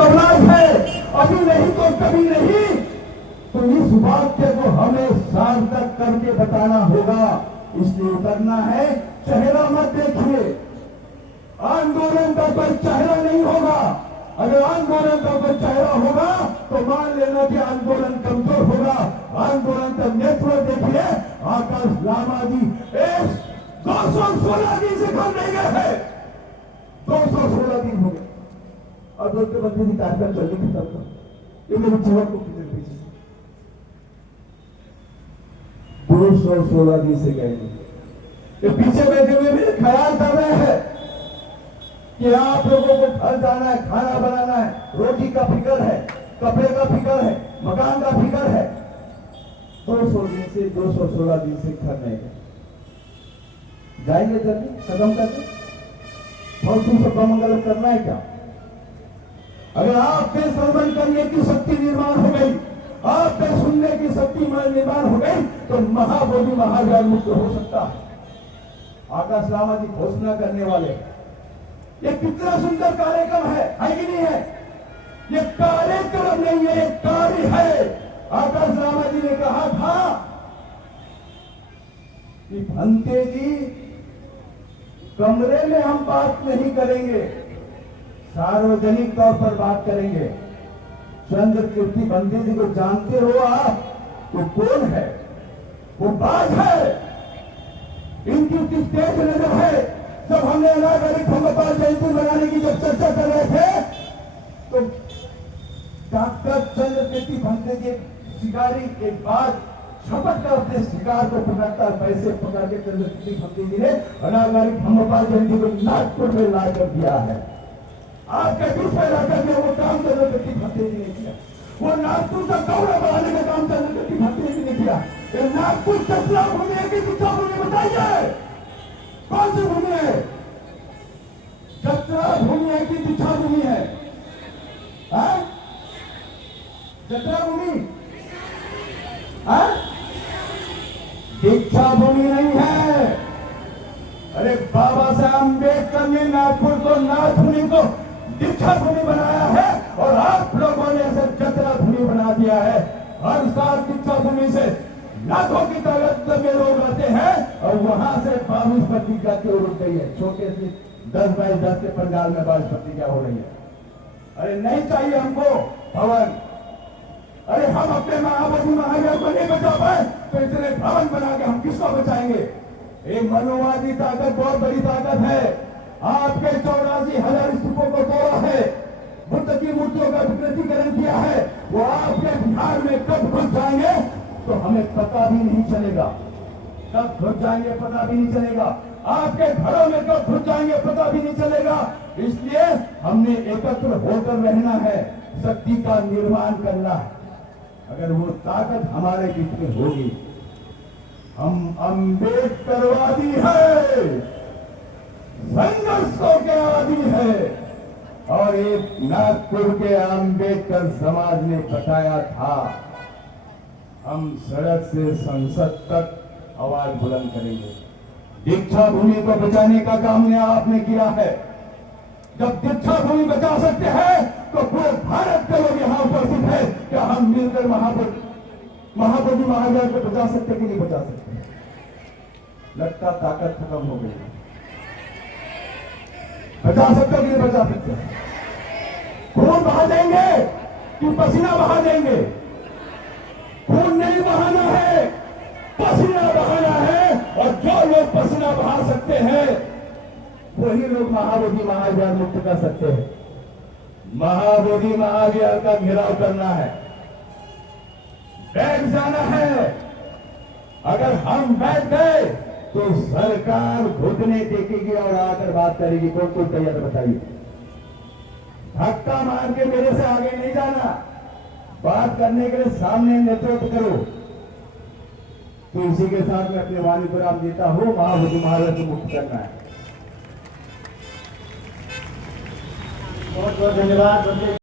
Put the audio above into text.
औलाद है, अभी नहीं तो कभी नहीं। तो इस वाक्य को हमें सार्थक करके बताना होगा, इसलिए उतरना है। चेहरा मत देखिए, आंदोलन का कोई चेहरा नहीं होगा। अगर आंदोलन का कोई चेहरा होगा तो मान लेना कि आंदोलन कमजोर होगा। आंदोलन का नेतृत्व देखिए, आकाश लामा जी 216 दिन से घर नहीं गए हैं, 216 दिन हो गए और दोस्तों बंदी कार्यक्रम जल्दी खत्म कर। ये मेरे जीवन को कितने पीछे 216 दिन से गए नहीं। ये पीछे बैठे हुए मेरे ख्याल कर रहे हैं कि आप लोगों को घर जाना है, खाना बनाना है, रोटी का फिक्र है, कपड़े का फिक्र है, मकान का फिक्र है। 216 दिन से घर नहीं गए। जाएंगे जल्दी कदम करके और तुम सबका मंगल करना है क्या? अगर आप पे श्रवण करने की शक्ति निर्माण हो गई, आप पे सुनने की शक्ति निर्माण हो गई, तो महाबोधि महाव्याध मुक्त हो सकता है। आकाश लामा जी घोषणा करने वाले, ये कितना सुंदर कार्यक्रम है कि नहीं है? ये कार्यक्रम नहीं है, ये कार्य है। आकाश लामा जी ने कहा था कि भंते जी कमरे में हम बात नहीं करेंगे, सार्वजनिक तौर पर बात करेंगे। चंद्र कीर्ति भंते जी को जानते हो आप? वो कौन है? वो बाज है। इनकी तेज नजर है। जब हमने अनागरिक भंगपाल जयंती मनाने की जब चर्चा कर रहे थे तो डॉक्टर चंद्र कीर्ति भंते जी शिकारी के बाद शपथ कर अपने शिकार को पकड़ता, पैसे पकड़ के चंद्र कीर्ति भंते जी ने अनागरिक भंगपाल जयंती को नागपुर में ला कर दिया है। आपके बीच में लाकर के वो काम चंद्र कीर्ति भंते जी ने किया। वो नागपुर का दौरा बढ़ाने का काम चंद्र कीर्ति भंते जी ने किया। नागपुर चतरा भूमि है कि दिशा भूमि बताइए, कौन सी भूमि है? चतरा भूमि है कि दिशा भूमि है? चतरा भूमि, दीक्षा भूमि नहीं है। अरे बाबा साहब अम्बेडकर ने नागपुर को नाथभूमि को दीक्षा भूमि बनाया है और आप लोगों ने इसे चतरा भूमि बना दिया है। हर साल दीक्षा भूमि से लाखों की ताकत में लोग आते हैं और वहां से 22 प्रतिज्ञा की रुक गई है। छोटे से 10x10 के पंडाल में 22 प्रतिज्ञा हो रही है। अरे नहीं चाहिए हमको भवन। अरे हम अपने महाबोधि महावीर को नहीं बचा पाए तो इतने भवन बना के हम किसको बचाएंगे? एक मनोवादी ताकत बहुत बड़ी ताकत है। आपके 84,000 स्तूपों को तोड़ा है, बुद्ध की मूर्तियों का विकृतीकरण किया है। वो आपके बिहार में कब घुस जाएंगे तो हमें पता भी नहीं चलेगा। कब घुस जाएंगे पता भी नहीं चलेगा। आपके घरों में कब घुस जाएंगे पता भी नहीं चलेगा। इसलिए हमने एकत्र होकर रहना है, शक्ति का निर्माण करना है। अगर वो ताकत हमारे बीच में होगी, हम अम्बेडकरवादी है, संघर्षों के आदि है। और एक नागपुर के अम्बेडकर समाज ने बताया था, हम सड़क से संसद तक आवाज बुलंद करेंगे। दीक्षा भूमि को बचाने का काम ने आपने किया है। जब दीक्षा भूमि बचा सकते हैं तो पूरे भारत के लोग यहाँ उपस्थित है। क्या हम मिलकर महाबोधि महावीर को बचा सकते कि नहीं बचा सकते? लगता ताकत खत्म हो गई। बचा सकते कि नहीं बचा सकते? खून बहा देंगे कि पसीना बहा देंगे? खून नहीं बहाना है, पसीना बहाना है। और जो लोग पसीना बहा सकते हैं वही लोग महाबोधि महावीर मुक्त कर सकते हैं। महाबोधि महावीर का घेराव करना है, बैठ जाना है। अगर हम बैठ गए तो सरकार घुटने टेकेगी और आकर बात करेगी। कौन तैयार बताइए? धक्का मार के मेरे से आगे नहीं जाना, बात करने के लिए सामने नेतृत्व करो। तो इसी के साथ मैं अपने वाणी विराम देता हूं। महाबोधि महावीर को मुक्त करना है। बहुत बहुत धन्यवाद।